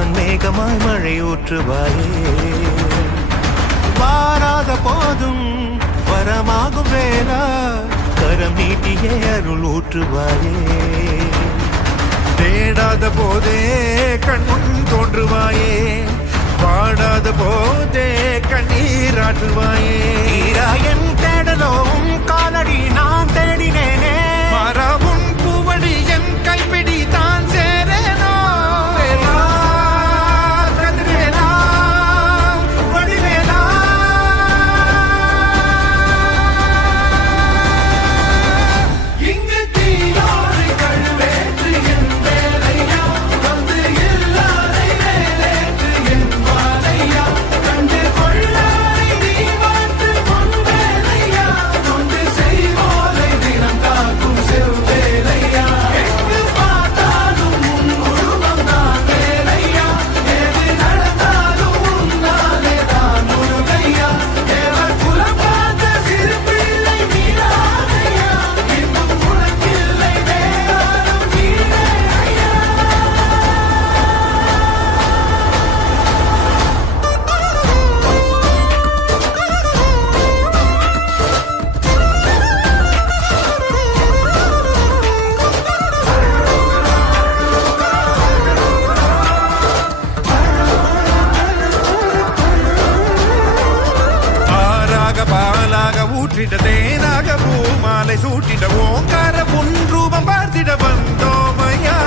வான் மேகமாய் மழை ஊற்றுவாயே வாராத போதும் வரமாகும் வேளா கரம் நீட்டியே அருள் ஊற்றுவாயே தேடாத போதே கண்முன் தோன்றுவாயே பாடாத போதே கண்ணீராற்றுவாயே என் தேடலும் காலடி நான் தேடினேனே மரபும் பூவடி என் கைப்பிடி தான் சேரேனோ கதிரேனா வடிவேலா இங்கு தீயோடு கழுவேற்று என் வேலையா வந்து இல்லாதை வேலேற்று என் வாழையா கண்டு கொள்ளாரை நீ வாழ்த்து பொன் வேலையா கொண்டு செய்வோலை தினம் காக்கும் செவ்வேலையா எங்கு பார்த்தாலும் உன் உருவம் தான் வேலையா எது நடந்தாலும் உன்னாலே தான் முருகையா தேவர் குலம் பார்த்த சிறு பிள்ளை நீராதையா இன்னும் உனக்கில்லை வேறாரும் நீரே ஐயா ஆறாக பாலாக ஊற்றிட தேனாக பூமாலை சூட்டிட ஓங்கார பொன் ரூபம் பார்த்திட வந்தோமையா